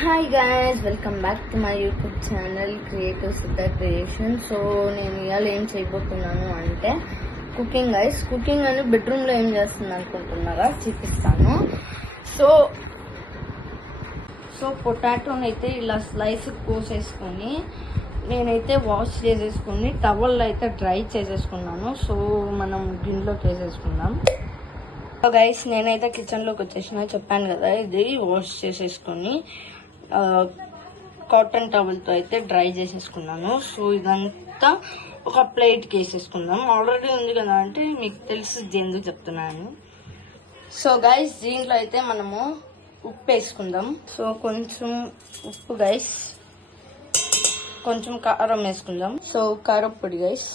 Hi guys, welcome back to my YouTube channel creative సిద్ధ creation. So నేను ఇవాళ ఏం చేయబోతున్నాను అంటే కుకింగ్ గైస్. కుకింగ్ అని బెడ్రూమ్లో ఏం చేస్తుంది అనుకుంటున్నారా, చూపిస్తాను. సో పొటాటోని అయితే ఇలా స్లైస్ కోసేసుకొని నేనైతే వాష్ చేసేసుకుని టవల్ అయితే డ్రై చేసేసుకున్నాను. సో మనం గిన్నెలోకి వేసేసుకుందాం. సో గైస్, నేనైతే కిచెన్లోకి వచ్చేసిన, చెప్పాను కదా, ఇది వాష్ చేసేసుకొని కాటన్ టవల్తో అయితే డ్రై చేసేసుకున్నాను. సో ఇదంతా ఒక ప్లేట్కి వేసేసుకుందాం. ఆల్రెడీ ఉంది కదా అంటే మీకు తెలిసి ఎందుకు చెప్తున్నాను. సో గైస్, దీంట్లో అయితే మనము ఉప్పు వేసుకుందాం. సో కొంచెం ఉప్పు గైస్, కొంచెం కారం వేసుకుందాం. సో కారం పొడి గైస్,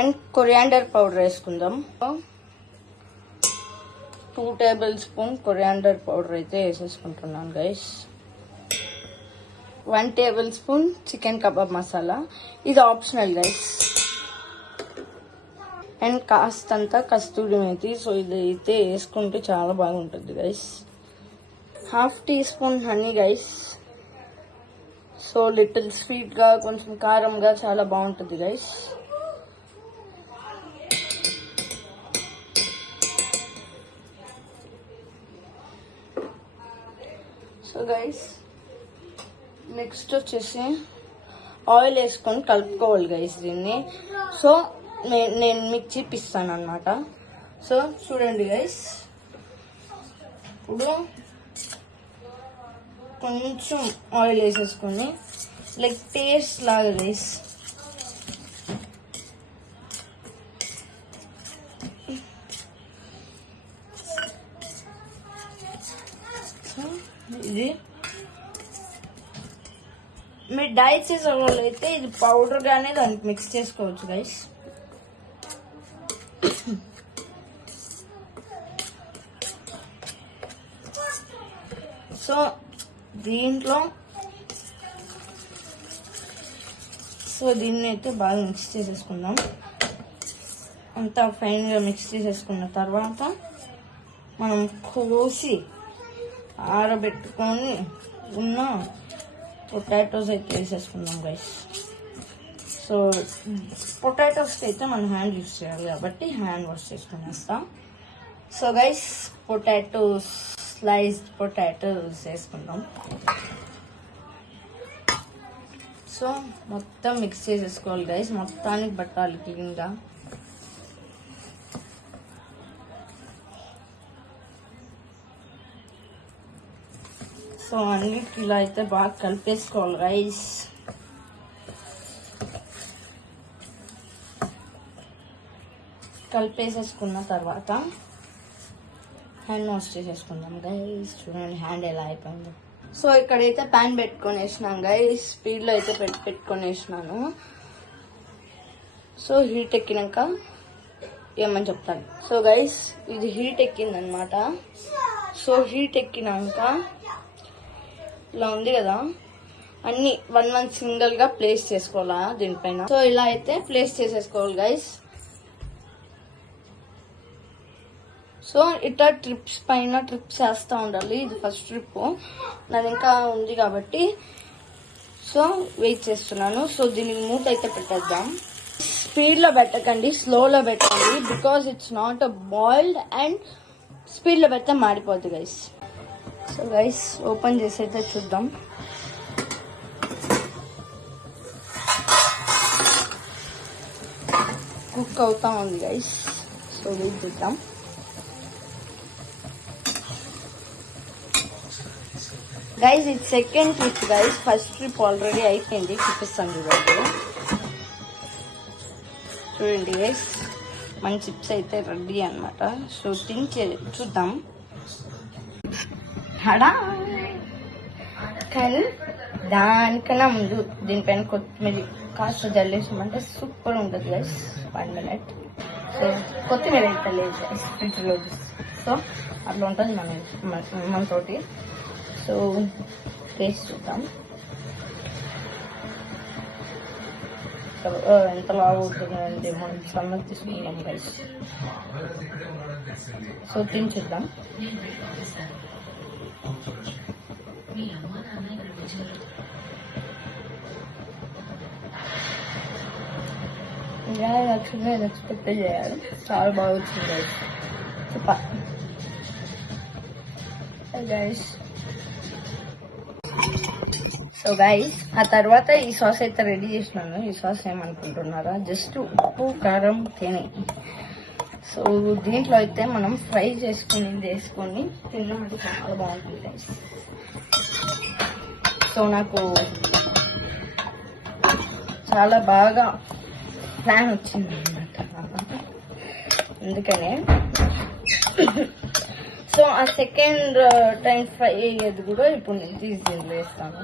అండ్ కొరియాండర్ పౌడర్ వేసుకుందాం. 2 టేబుల్ స్పూన్ కొరియాండర్ పౌడర్ అయితే వేసేసుకుంటున్నాను guys. 1 table spoon chicken kebab masala, ఇది ఆప్షనల్ గైస్. అండ్ కాస్తంత కస్తూరి మేతి. సో ఇది అయితే వేసుకుంటే చాలా బాగుంటుంది guys. 1/2 tea spoon honey guys. So little స్వీట్గా, కొంచెం కారంగా చాలా బాగుంటుంది గైస్. సో గైస్, నెక్స్ట్ వచ్చేసి ఆయిల్ వేసుకొని కలుపుకోవాలి గైస్ దీన్ని. సో నేను మీకు చూపిస్తాను అనమాట. సో చూడండి గైస్, ఇప్పుడు కొంచెం ఆయిల్ వేసేసుకొని లైక్ పేస్ట్ లాగా గైస్. ఇది మీరు డై చేసే వాళ్ళు అయితే ఇది పౌడర్ గానే దానికి మిక్స్ చేసుకోవచ్చు గైస్. సో దీన్ని అయితే బాగా మిక్స్ చేసేసుకుందాం. అంతా ఫైన్గా మిక్స్ చేసేసుకున్న తర్వాత మనం కోసి ఆరబెట్టుకొని ఉన్న పొటాటోస్ అయితే వేసేసుకుందాం గైస్. సో పొటాటోస్కి అయితే మనం హ్యాండ్ యూస్ చేయాలి కాబట్టి హ్యాండ్ వాష్ చేసుకునేస్తాం. సో గైస్, స్లైస్డ్ పొటాటోస్ వేసుకుందాం. సో మొత్తం మిక్స్ చేసేసుకోవాలి గైస్, మొత్తానికి పట్టాలి క్లీన్గా. సో అన్నిటి ఇలా అయితే బాగా కలిపేసుకోవాలి రైస్. కలిపేసేసుకున్న తర్వాత హ్యాండ్ వాష్ చేసేసుకుందాం గైస్. చూడండి హ్యాండ్ ఎలా అయిపోయింది. సో ఇక్కడైతే ప్యాన్ పెట్టుకొని వేసినాం గైస్. స్పీడ్లో అయితే పెట్టుకొని వేసినాను. సో హీట్ ఎక్కినాక ఏమని చెప్తాను. సో గైస్, ఇది హీట్ ఎక్కిందనమాట. సో హీట్ ఎక్కినాక ఇలా ఉంది కదా, అన్ని 1 సింగిల్ గా ప్లేస్ చేసుకోవాలా దీనిపైన. సో ఇలా అయితే ప్లేస్ చేసేసుకోవాలి గైస్. సో ఇట్లా ట్రిప్స్ వేస్తూ ఉండాలి. ఇది ఫస్ట్ ట్రిప్ నాది, ఇంకా ఉంది కాబట్టి సో వెయిట్ చేస్తున్నాను. సో దీనికి మూత అయితే పెట్టేద్దాం. స్పీడ్లో పెట్టకండి, స్లోలో పెట్టండి, because it's not a boiled. And స్పీడ్లో పెడితే మాడిపోద్ది గైస్. సో గైస్, ఓపెన్ చేసి అయితే చూద్దాం. కుక్ అవుతా ఉంది గైస్. సో వెయిట్ చేద్దాం. గైస్, ఇది second trip guys. First trip already అయిపోయింది, చూపిస్తాను చూడండి. చూడండి గైస్, మన చిప్స్ అయితే రెడీ అనమాట. సో చూద్దాం. కానీ దానికన్నా ముందు దీనిపైన కొత్తిమీర కాస్త జల్లేసామంటే సూపర్ ఉంటుంది గైస్. 1 minute. సో కొత్తిమీర అయితే లేదు గైస్, ఫ్రిడ్జ్లో. సో అట్లా ఉంటుంది మనతోటి. సో టేస్ట్ చూద్దాం ఎంత లాగా అవుతుందండి. మనం సన్నది తీసుకుందాం గైస్. సో తిని చూద్దాం. ఇలా నచ్చింది ఎక్స్పెక్ట్ చేయాలి. చాలా బాగా వచ్చింది చెప్పాలి గైస్. సో గైస్, ఆ తర్వాత ఈ సాస్ అయితే రెడీ చేసినాను. ఈ సాస్ ఏమనుకుంటున్నారా, జస్ట్ ఉప్పు, కారం, తేనె. సో దీంట్లో అయితే మనం ఫ్రై వేసుకొని తిన్నామంటే చాలా బాగుంటుంది గైస్. సో నాకు చాలా బాగా ప్లాన్ వచ్చింది అన్నమాట, అందుకనే. సో ఆ సెకండ్ టైం ఫ్రై అయ్యేది కూడా ఇప్పుడు నేను తీసి దీంట్లో వేస్తాను.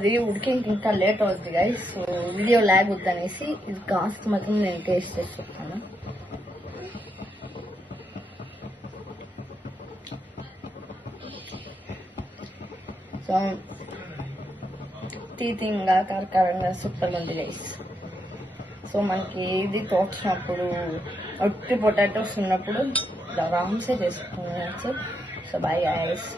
అది ఉడికి ఇంకా లేట్ అవుద్ది గైస్. సో వీడియో లాగ్ వద్దనేసి ఇది కాస్ట్ మాత్రం నేను టేస్ట్ చేసి చెప్తాను. సో తీతింగా కారకారంగా సూపర్ ఉంది గైస్. సో మనకి ఇది తోచినప్పుడు ఒట్టి పొటాటోస్ ఉన్నప్పుడు ఆరామ్సే చేసుకోవచ్చు. So bye guys.